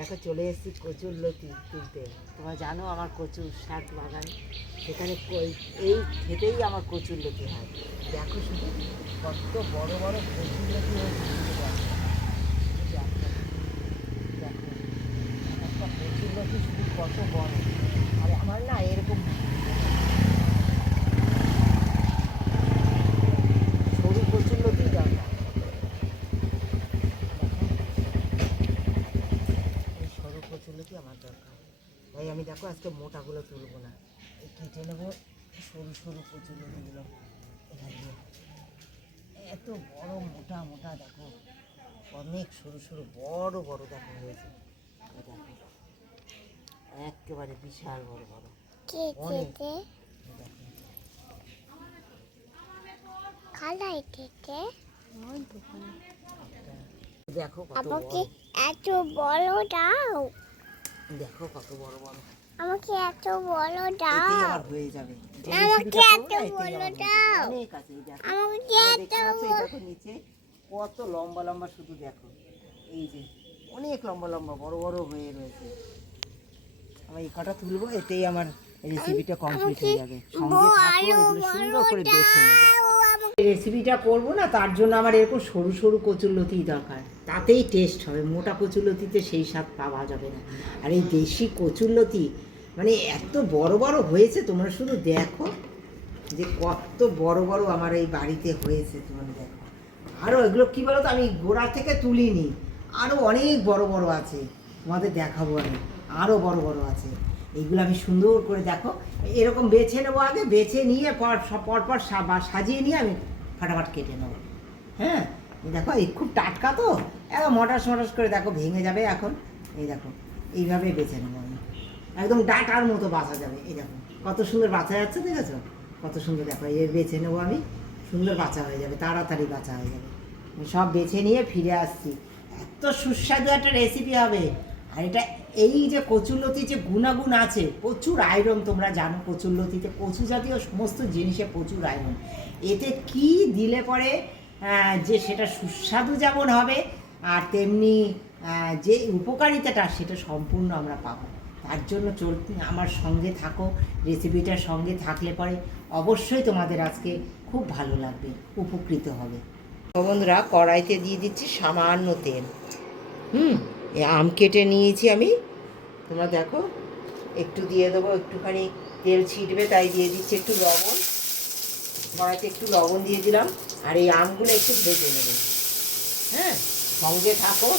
দেখো চলে এসেছি কচুর লতি তুলতে। তোমরা জানো আমার কচুর শাক বাগান, সেখানে এই খেতেই আমার কচুর লতি হয়। দেখো শুধু কত বড় বড় কচুর লতি হয়েছে। দেখো একটা কচুর লতি শুধু কত বড়, আর আমার না এরকম সরু কচুর লতি দরকার। সরু কচুরলতি আমার দরকার, তাই আমি দেখো আজকে মোটাগুলো তুলবো না, এই কেটে নেবো সরু সরু কচুরলতিগুলো। এত বড় মোটা মোটা দেখো, অনেক সরু সরু বড় বড় দেখো হয়েছে। দেখো একেবারে বিশাল বড় বড় অনেক। দেখো কত বড়, এত বড় দাও, দেখো কত বড় বড়। আমাকে এত বড় দাও, এতেই আমার হয়ে যাবে। আমাকে এত বড় দাও, অনেক আছে। এই দেখো আমাকে এত দেখো নিচে কত লম্বা লম্বা, শুধু দেখো এই যে অনেক লম্বা লম্বা বড় বড় হয়ে রয়েছে। আমি এই কটা তুলবো, এতেই আমার রেসিপিটা কমপ্লিট হয়ে যাবে। সঙ্গে থাকো, এগুলো সুন্দর করে বেছে নেবো। রেসিপিটা করবো না, তার জন্য আমার এরকম সরু সরু কচুরলতি দরকার, তাতেই টেস্ট হবে। মোটা কচুরলতিতে সেই স্বাদ পাওয়া যাবে না। আর এই দেশি কচুরলতি মানে এত বড় বড় হয়েছে, তোমরা শুধু দেখো যে কত বড় বড় আমার এই বাড়িতে হয়েছে। তোমরা দেখো আরও এগুলো কী বলো তো, আমি গোড়া থেকে তুলিনি, আরও অনেক বড় বড় আছে, তোমাদের দেখাবো আমি, আরও বড় বড় আছে। এইগুলো আমি সুন্দর করে দেখো এরকম বেছে নেবো, আগে বেছে নিয়ে পরপর সাজিয়ে নিয়ে আমি ফাটাফাট কেটে নেবো। হ্যাঁ দেখো এই খুব টাটকা তো, একদম মটাস মটাস করে দেখো ভেঙে যাবে এখন। এই দেখো এইভাবে বেছে নেবো আমি, একদম ডাটার মতো বাছা যাবে। এই দেখো কত সুন্দর বাছা যাচ্ছে, দেখেছো কত সুন্দর। দেখো এই বেছে নেবো আমি, সুন্দর বাছা হয়ে যাবে, তাড়াতাড়ি বাছা হয়ে যাবে। সব বেছে নিয়ে ফিরে আসছি। এত সুস্বাদু একটা রেসিপি হবে। আর এটা এই যে কচুরলতি যে গুণাগুণ আছে, প্রচুর আয়রন, তোমরা জানো কচুরলতিতে কচু জাতীয় সমস্ত জিনিসে প্রচুর আয়রন। এতে কি দিলে পরে যে সেটা সুস্বাদু যেমন হবে, আর তেমনি যে উপকারিতাটা সেটা সম্পূর্ণ আমরা পাবো। তার জন্য আমার সঙ্গে থাকো, রেসিপিটার সঙ্গে থাকলে পরে অবশ্যই তোমাদের আজকে খুব ভালো লাগবে, উপকৃত হবে। বন্ধুরা কড়াইতে দিয়ে দিচ্ছি সামান্য তেল। এই আম কেটে নিয়েছি আমি, তোমরা দেখো একটু দিয়ে দেবো, একটুখানি তেল ছিটবে তাই দিয়ে দিচ্ছি একটু লবণ। কড়াইতে একটু লবণ দিয়ে দিলাম, আর এই আমগুলো একটু ভেজে নেব। হ্যাঁ সঙ্গে থাকো,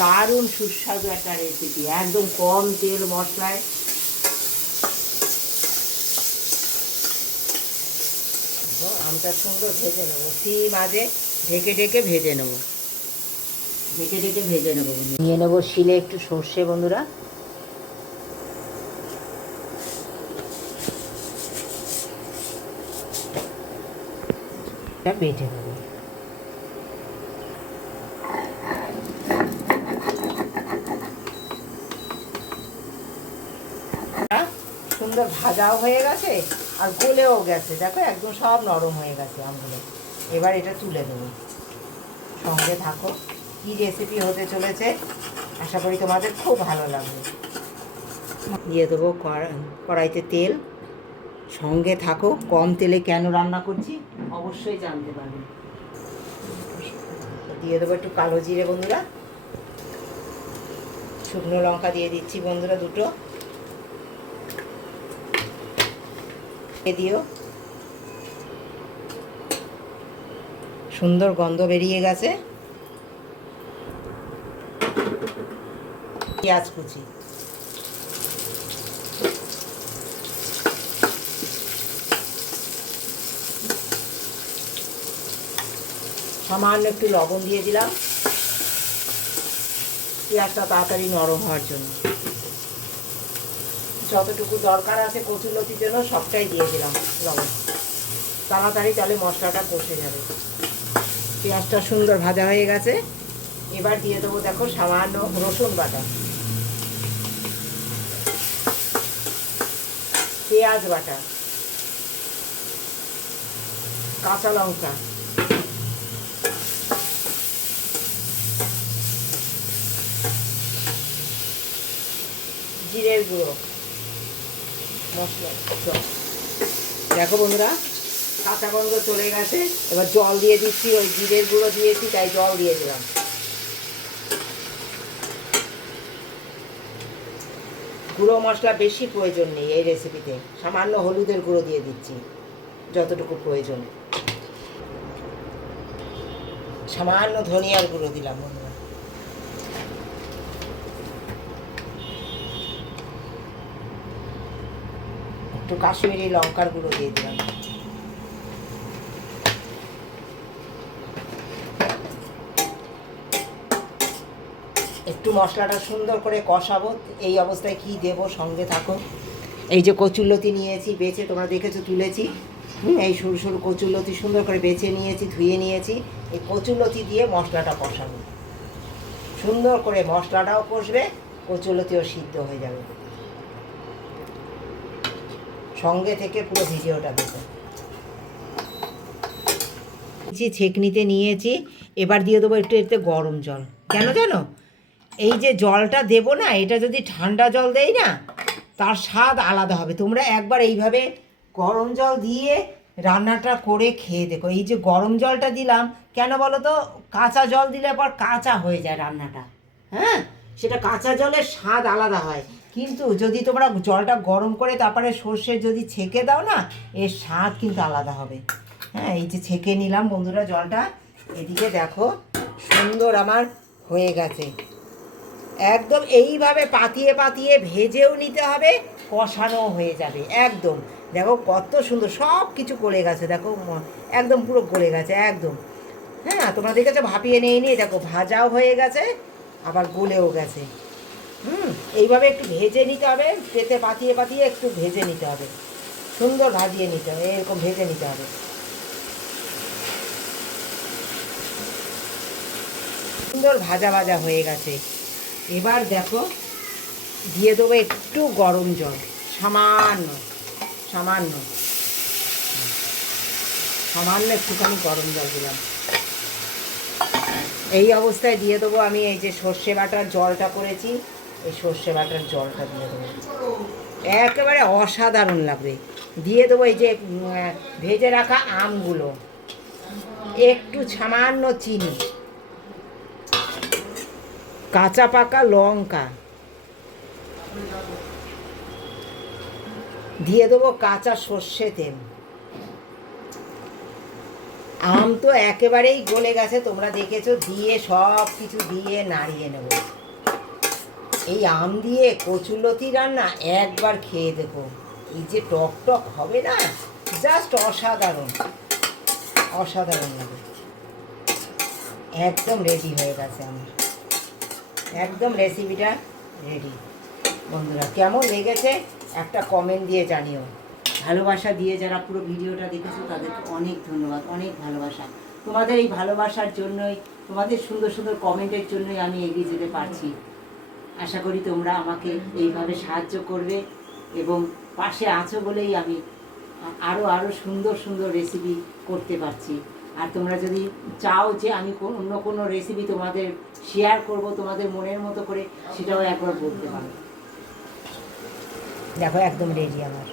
দারুণ সুস্বাদু একটা রেসিপি, একদম কম তেল মশলায়। আমটা সুন্দর ভেজে নেবো, মাঝে ঢেকে ঢেকে ভেজে নেবো, ঢেকে ঢেকে ভেজে নেবো। নিয়ে নেবো শিলে একটু সর্ষে বন্ধুরা, এটা বেটে নেবো। সুন্দর ভাজাও হয়ে গেছে আর গলেও গেছে, দেখো একদম সব নরম হয়ে গেছে আমগুলো। এবার এটা তুলে দেবো। সঙ্গে থাকো, কী রেসিপি হতে চলেছে, আশা করি তোমাদের খুব ভালো লাগবে। দিয়ে দেবো কড়াইতে তেল, সঙ্গে থাকো। কম তেলে কেন রান্না করছি অবশ্যই জানতে পারবে। দিয়ে দেবো একটু কালো জিরে বন্ধুরা, শুকনো লঙ্কা দিয়ে দিচ্ছি বন্ধুরা দুটো, দিও। সুন্দর গন্ধ বেরিয়ে গেছে। পেঁয়াজ কুচি, সামান্য একটু লবণ দিয়ে দিলাম পেঁয়াজটা তাড়াতাড়ি নরম হওয়ার জন্য। যতটুকু দরকার আছে কচুরলতির জন্য সবটাই দিয়ে দিলাম লবণ, তাড়াতাড়ি তাহলে মশলাটা কষে যাবে। পেঁয়াজটা সুন্দর ভাজা হয়ে গেছে, এবার দিয়ে দেবো দেখো সামান্য রসুন বাটা, পেঁয়াজ বাটা, কাঁচা লঙ্কা, জিরের গুঁড়ো মশলা। দেখো বন্ধুরা, কাঁচা গন্ধ চলে গেছে। এবার জল দিয়ে দিচ্ছি, ওই জিরের গুঁড়ো দিয়েছি তাই জল দিয়ে দিলাম। গুঁড়ো মশলা বেশি প্রয়োজন নেই এই রেসিপিতে, সামান্য হলুদের গুঁড়ো দিয়ে দিচ্ছি যতটুকু প্রয়োজন, সামান্য ধনিয়ার গুঁড়ো দিলাম বন্ধুরা। একটু কাশ্মীরি লঙ্কার গুঁড়ো দিয়ে দিলাম। একটু মশলাটা সুন্দর করে কষাবো। এই অবস্থায় কি দেব, সঙ্গে থাকো। এই যে কচুরলতি নিয়েছি বেছে, তোমরা দেখেছো তুলেছি। এই সরু সরু কচুরলতি সুন্দর করে বেছে নিয়েছি, ধুয়ে নিয়েছি। এই কচুরলতি দিয়ে মশলাটা কষাবো, সুন্দর করে মশলাটাও কষবে, কচুরলতিও সিদ্ধ হয়ে যাবে। সঙ্গে থেকে পুরো ভিডিওটা দেখো। ছেঁকনিতে নিয়েছি, এবার দিয়ে দেবো একটু এতে গরম জল। কেন জানো? এই যে জলটা দেব না, এটা যদি ঠান্ডা জল দেই না, তার স্বাদ আলাদা হবে। তোমরা একবার এইভাবে গরম জল দিয়ে রান্নাটা করে খেয়ে দেখো। এই যে গরম জলটা দিলাম কেন বলো তো, কাঁচা জল দিলে পর কাঁচা হয়ে যায় রান্নাটা। হ্যাঁ, সেটা কাঁচা জলের স্বাদ আলাদা হয়, কিন্তু যদি তোমরা জলটা গরম করে তারপরে সর্ষে যদি ছেঁকে দাও না, এর স্বাদ কিন্তু আলাদা হবে। হ্যাঁ, এই যে ছেঁকে নিলাম বন্ধুরা জলটা। এদিকে দেখো সুন্দর আমার হয়ে গেছে। একদম এইভাবে পাতিয়ে পাতিয়ে ভেজেও নিতে হবে, কষানোও হয়ে যাবে একদম। দেখো কত সুন্দর সব কিছু গলে গেছে, দেখো একদম পুরো গলে গেছে একদম। হ্যাঁ, তোমরা দেখেছো ভাপিয়ে নিয়ে নিয়ে, দেখো ভাজাও হয়ে গেছে আবার গলেও গেছে। এইভাবে একটু ভেজে নিতে হবে, পেতে পাতিয়ে পাতিয়ে একটু ভেজে নিতে হবে, সুন্দর ভাজিয়ে নিতে হবে, এরকম ভেজে নিতে হবে। সুন্দর ভাজা ভাজা হয়ে গেছে। এবার দেখো দিয়ে দেবো একটু গরম জল, সামান্য সামান্য সামান্য একটুখানি গরম জল দিলাম। এই অবস্থায় দিয়ে দেবো আমি এই যে সর্ষে বাটার জলটা করেছি, এই সর্ষে বাটার জলটা দিয়ে দেবো, একেবারে অসাধারণ লাগবে। দিয়ে দেবো এই যে ভেজে রাখা আমগুলো, একটু সামান্য চিনি, কাঁচা পাকা লঙ্কা, দিয়ে দেবো কাঁচা সর্ষে তেল। আম তো একেবারেই গলে গেছে, তোমরা দেখেছো, দিয়ে সব কিছু দিয়ে নাড়িয়ে নেব। এই আম দিয়ে কচুরলতি রান্না একবার খেয়ে দেখো, এই যে টক টক হবে না, জাস্ট অসাধারণ অসাধারণ লাগে। একদম রেডি হয়ে গেছে আমার, একদম রেসিপিটা রেডি। বন্ধুরা কেমন লেগেছে একটা কমেন্ট দিয়ে জানিও। ভালোবাসা দিয়ে যারা পুরো ভিডিওটা দেখেছো তাদেরকে অনেক ধন্যবাদ, অনেক ভালোবাসা। তোমাদের এই ভালোবাসার জন্যই, তোমাদের সুন্দর সুন্দর কমেন্টের জন্যই আমি এগিয়ে যেতে পারছি। আশা করি তোমরা আমাকে এইভাবে সাহায্য করবে এবং পাশে আছো বলেই আমি আরও আরও সুন্দর সুন্দর রেসিপি করতে পারছি। আর তোমরা যদি চাও যে আমি অন্য কোনো রেসিপি তোমাদের শেয়ার করব তোমাদের মনের মতো করে, সেটাও একবার বলতে পারো। দেখো একদম রেডি আমার।